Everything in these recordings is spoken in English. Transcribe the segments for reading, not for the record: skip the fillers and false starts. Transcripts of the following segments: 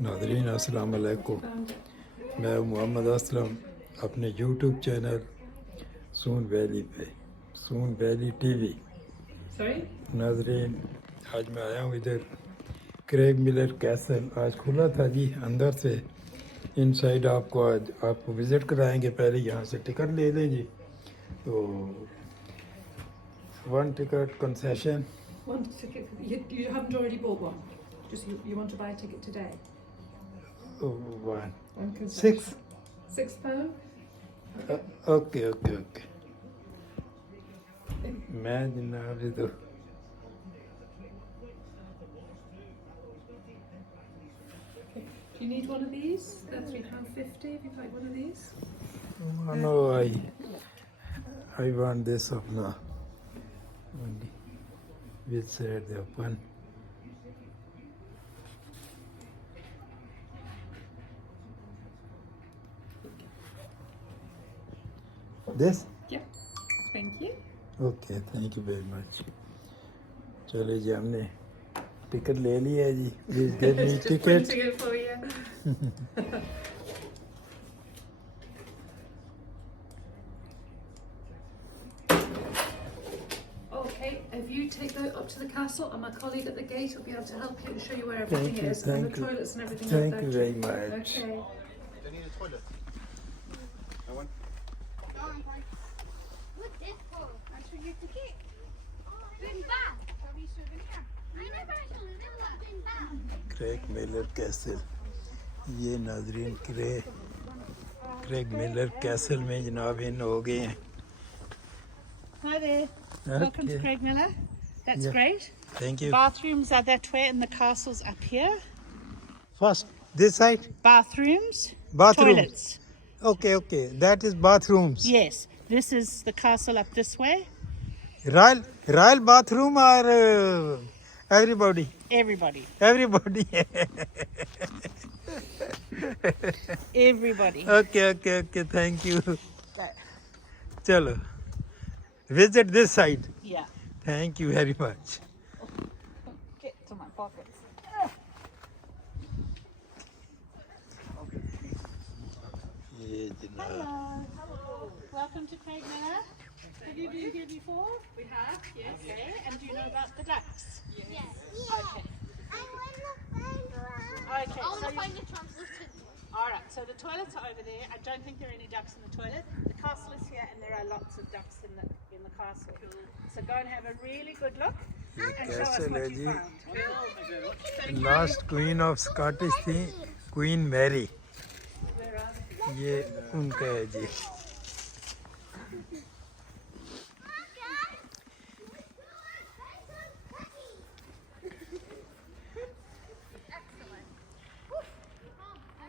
Nadreen अस्सलाम वालेकुम। मैं मोहम्मद असलम अपने यूट्यूब चैनल सून वैली पे, सून वैली टीवी। नाजरीन, आज मैं आया हूँ इधर क्रेग मिलर कैसल। आज खुला था जी अंदर से, इनसाइड आपको आज आपको विज़िट कराएंगे। पहले यहाँ से टिकट ले लें जी। तो 1 ticket concession. One ticket. You haven't already bought one. Just you want to buy a ticket today. 1 One concession. 6 £6. Okay okay okay. मैं जनाब तो Do you need one of these? They're £3.50 if you'd like one of these. no, I want this of now. Which side they open? This? Yeah. Thank you. Okay, thank you very much. चलो जी, हमने ticket ले लिया है जी। Please get me Just ticket. printing it for you. Okay, if you take that up to the castle, and my colleague at the gate will be able to help you and show you where everything Thank you, is, and thank the you. toilets and everything. Thank up you there very too. much. Okay. Do you need a toilet? No one? No, I'm fine. What's this for? That's for your ticket. Been back. Have you stood in here? I never actually been back. Craig Miller castle. ये नाजरीन Craig Miller castle में जनाब इन हो गए हैं। Hi there. Welcome to Okay. Craig Miller. That's Yeah. great. Thank you. Bathrooms are that way and the castle's up here. First, this side? Bathrooms. Bathrooms. Toilets. Okay, okay. That is bathrooms. Yes. This is the castle up this way. Royal bathroom or everybody? Everybody. Everybody. Everybody. Okay, okay, okay. Thank you. Okay. Chalo. Visit this side. Yeah. Thank you very much. Get to my pockets. ये जनाब Hello. Welcome to Craig Miller. Have you been here before? We have, yes. Okay. And do you know about the ducks? Yes. Okay. I want to find one. Okay. I want so to you- find the translucent one. All right, so the toilets are over there. I don't think there are any ducks in the toilet. The castle is here, and there are lots of ducks in the castle. So go and have a really good look ये and show us castle है what you जी। found. Last queen of Scottish थी queen Mary. ये उनका है जी।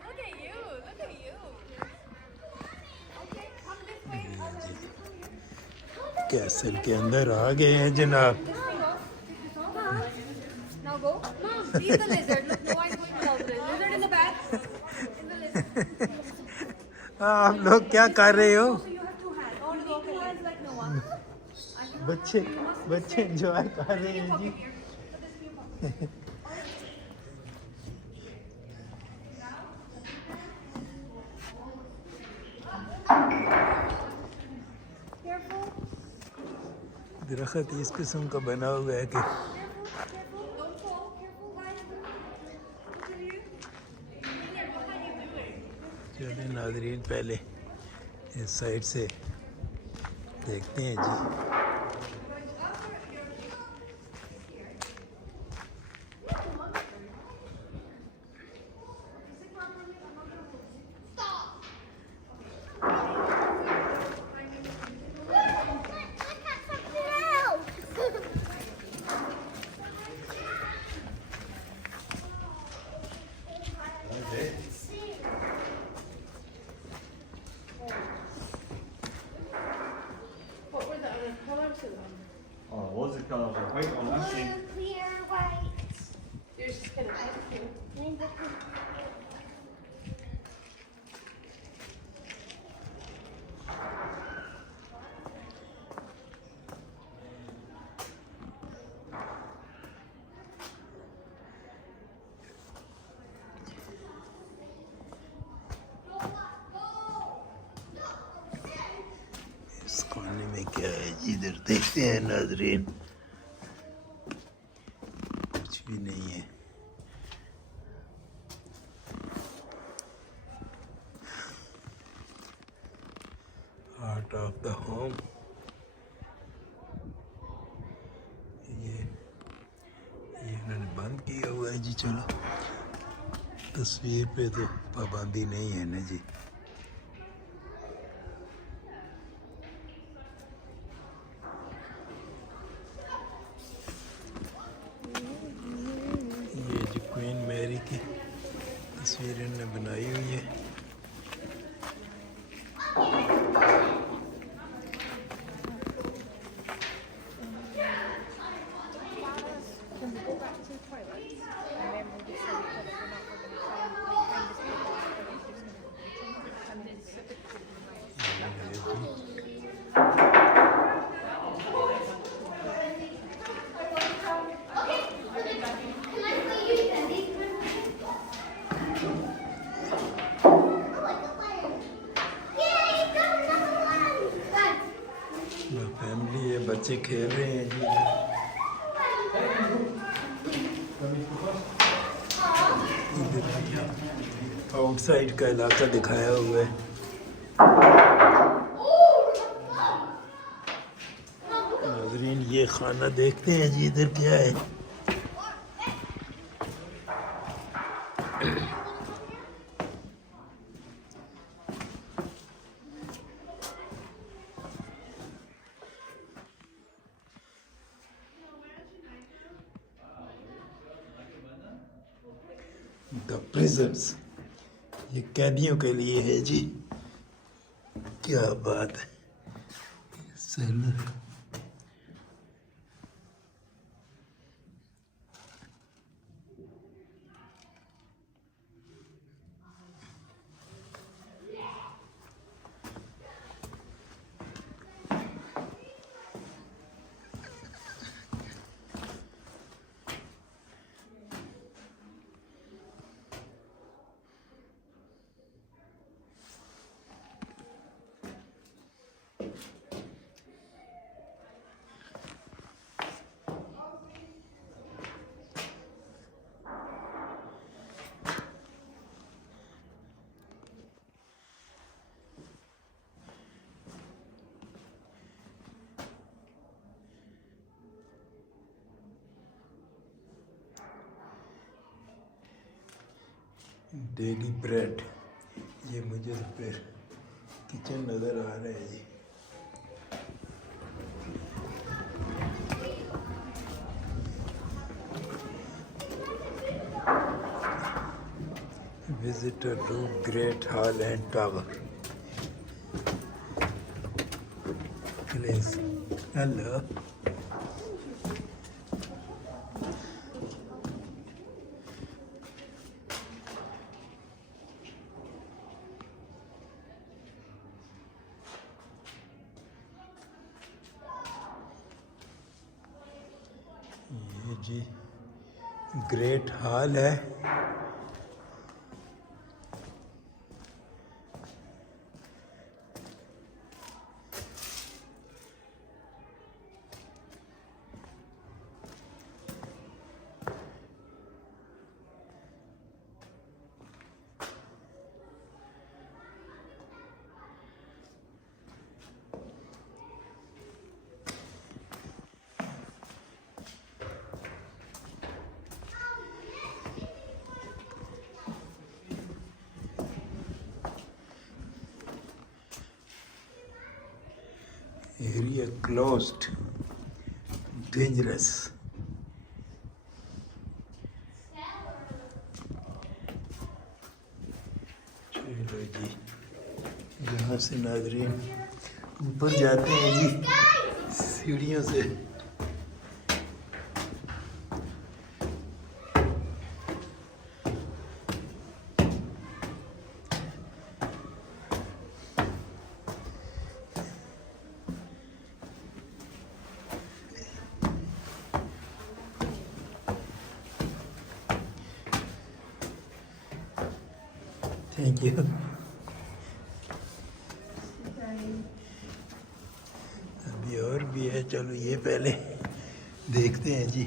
Look at you. Look at you. Okay, come this way. Castle के अंदर आ गए हैं जनाब। Now go. Mom, leave the lizard. Look, no, I'm going without the lizard in the back. In the lizard. आप लोग क्या कर रहे हो? So you have two hands. I want to go two hands like no one. बच्चे enjoy कर रहे हैं जी। Here. Put this in your pocket. Careful. दरख्त इस किस्म का बना हुआ है कि Careful. Don't fall. Careful, guys. Look at you. Here, what are you doing? चले नाजरीन पहले इस साइड से देखते हैं जी। What were the other colours of them? Oh, loads of colours. There's white on this thing. Clear white. Yours is kind of देखते हैं नाजरीन, कुछ भी नहीं है। हार्ट ऑफ द होम, ये इन्होंने बंद किया हुआ है जी। चलो, तस्वीर पे तो पाबंदी नहीं है ना जी। ये जो क्वीन मैरी की तस्वीर इन्होंने बनाई हुई है। फैमिली है, बच्चे खेल रहे हैं जी। आउटसाइड का इलाका दिखाया हुआ है। नाजरीन, ये खाना देखते हैं जी, इधर क्या है। द प्रिजन्स, ये कैदियों के लिए है जी। क्या बात है। Seller, daily bread. ये मुझे तो फिर किचन नज़र आ रहा है जी। Visitor room, Great Hall and Tower. Please. Hello. ये जी ग्रेट हॉल है। Area closed, dangerous. चलो जी, यहाँ से नाज़रीन ऊपर जाते हैं जी सीढ़ियों से। Thank you. अभी और भी है, चलो ये पहले देखते हैं जी।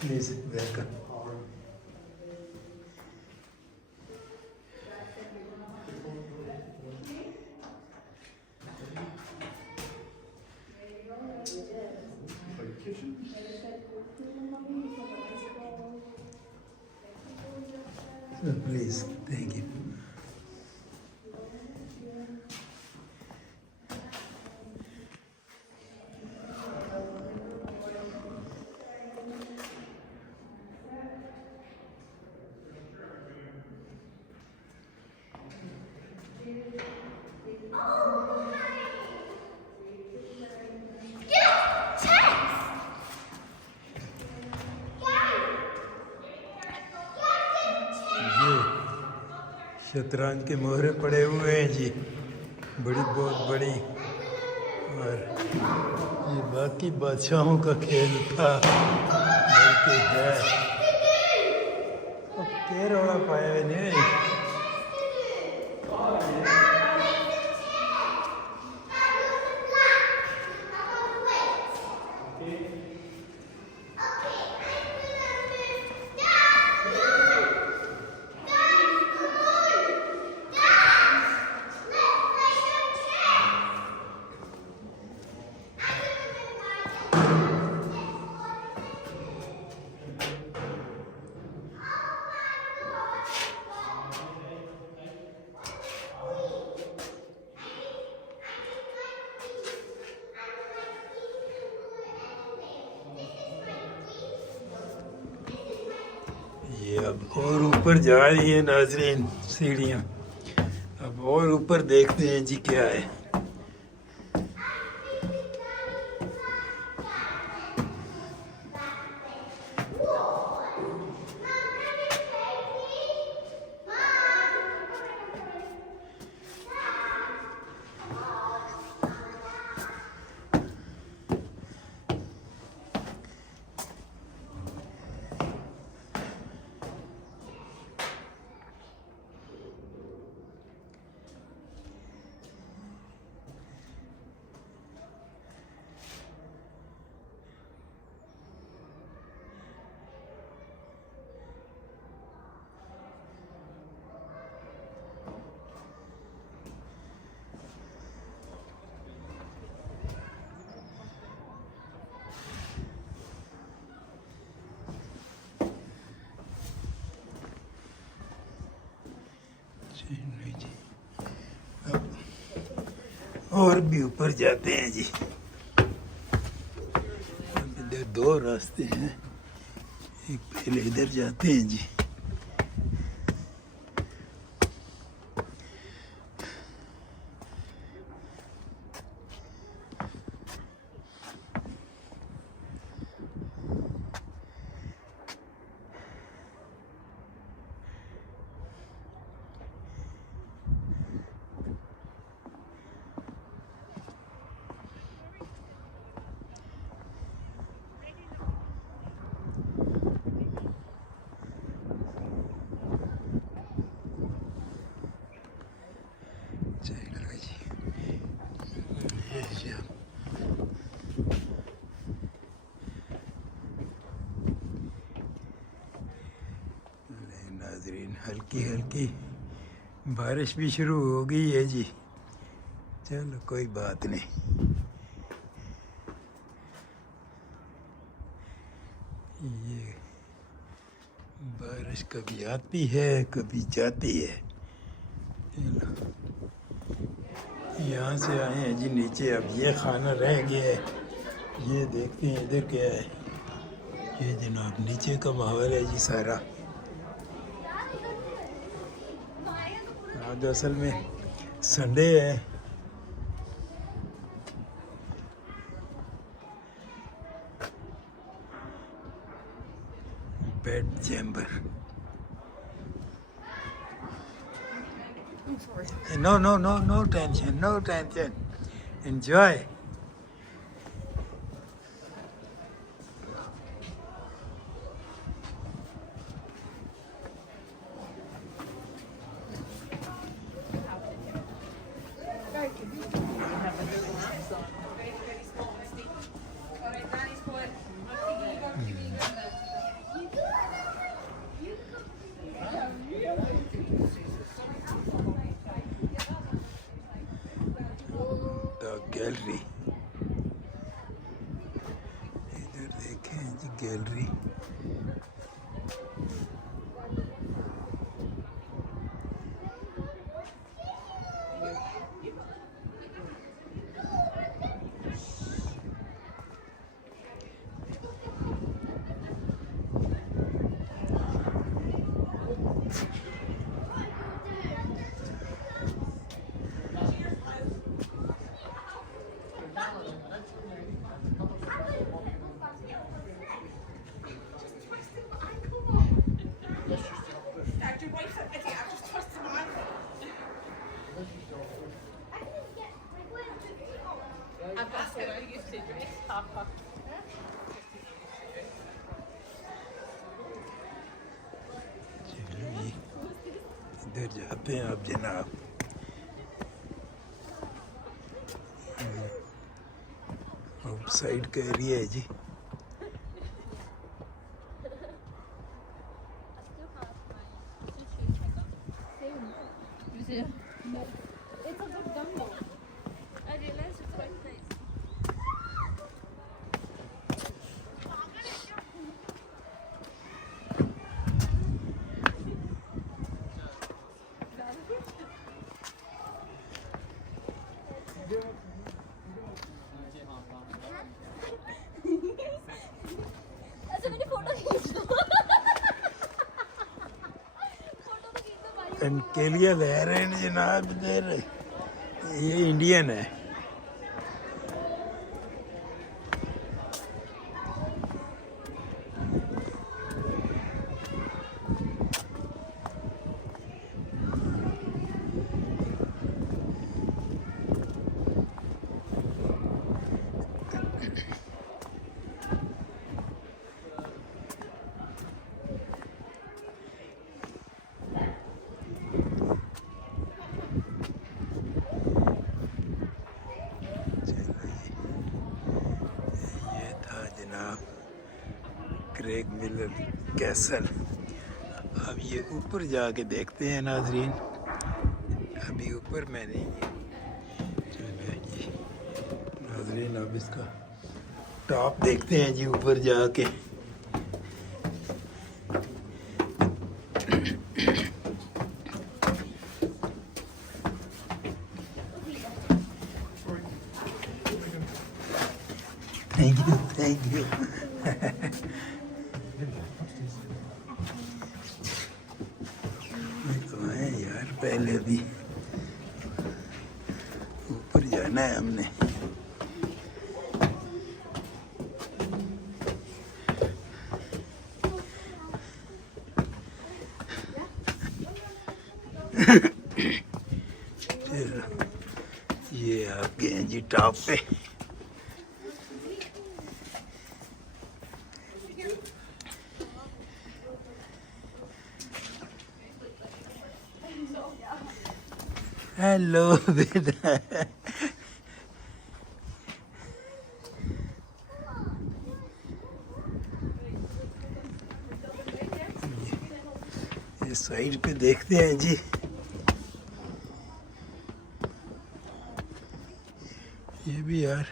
Please welcome. So please, thank you. ये शतरंज के मोहरे पड़े हुए हैं जी, बड़ी बहुत बड़ी। और ये बाकी बादशाहों का खेल था बल्कि है। अब क्या रौला पाया नहीं। ये अब और ऊपर जा रही है नाजरीन सीढ़ियाँ। अब और ऊपर देखते हैं जी क्या है। अब और भी ऊपर जाते हैं जी। अब इधर दो रास्ते हैं, एक पहले इधर जाते हैं जी। चलो जी, ये जी नाजरीन हल्की हल्की बारिश भी शुरू हो गई है जी। चलो कोई बात नहीं। ये बारिश कभी आती है कभी जाती है। चलो यहाँ से आए हैं जी नीचे। अब ये खाना रह गया है, ये देखते हैं इधर क्या है। ये जनाब नीचे का माहौल है जी सारा। आज असल में संडे है। Bed chamber. No tension, no tension. Enjoy. इधर जाते हैं आप जनाब। आउटसाइड का एरिया है जी। It's a big jungle. I realized it's quite nice. ऐसे मैंने फोटो खींच लो। फोटो तो खींच लो भाई। कनकेलिया ले रहे हैं जनाब इधर। ये इंडियन है। Craig Miller castle. अब ये ऊपर जाके देखते हैं नाजरीन। अभी ऊपर में नहीं है। चलो जी नाजरीन अब इसका टॉप देखते हैं जी ऊपर जाके। Thank you. तो है यार पहले भी ऊपर जाना है हमने। फिर ये आप गए हैं जी टॉप पे। हेलो बेटा। ये साइड पे देखते हैं जी। ये भी यार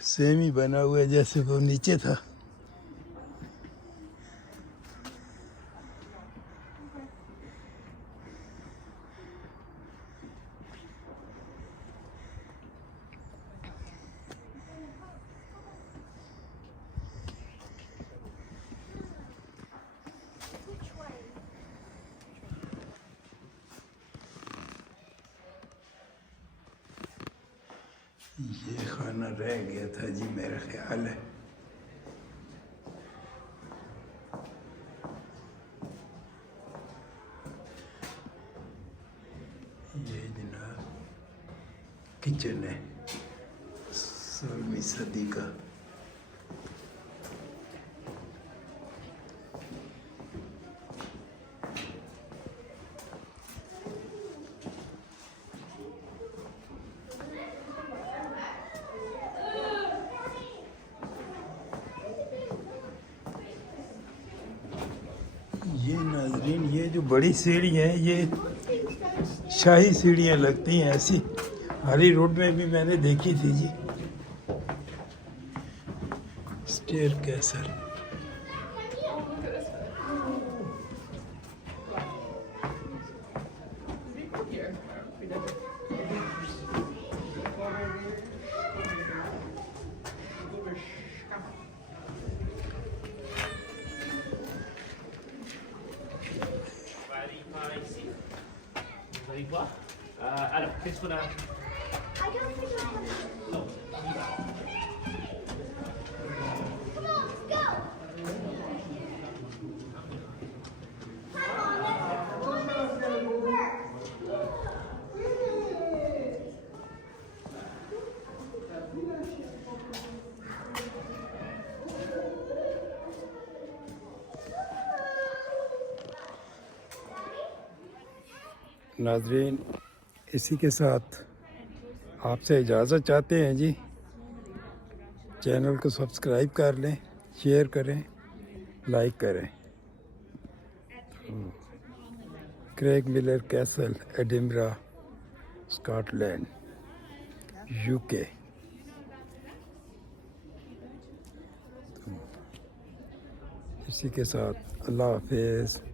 सेम ही बना हुआ है जैसे वो नीचे था। ये खाना रह गया था जी मेरा ख्याल है। ये जनाब किचन है 16वीं सदी का। ये नाजरीन ये जो बड़ी सीढ़ी है ये शाही सीढ़ियाँ लगती हैं ऐसी। हारी रोड में भी मैंने देखी थी जी। Stair castle. Alors, qu'est-ce qu'on a? I don't think I have. Non. Come on, let's go. Come on, let's go. This will work. नाजरीन, इसी के साथ आपसे इजाज़त चाहते हैं जी। चैनल को सब्सक्राइब कर लें, शेयर करें, लाइक करें। Craig Miller castle, Edinburgh, Scotland, UK. इसी के साथ अल्लाह हाफिज़।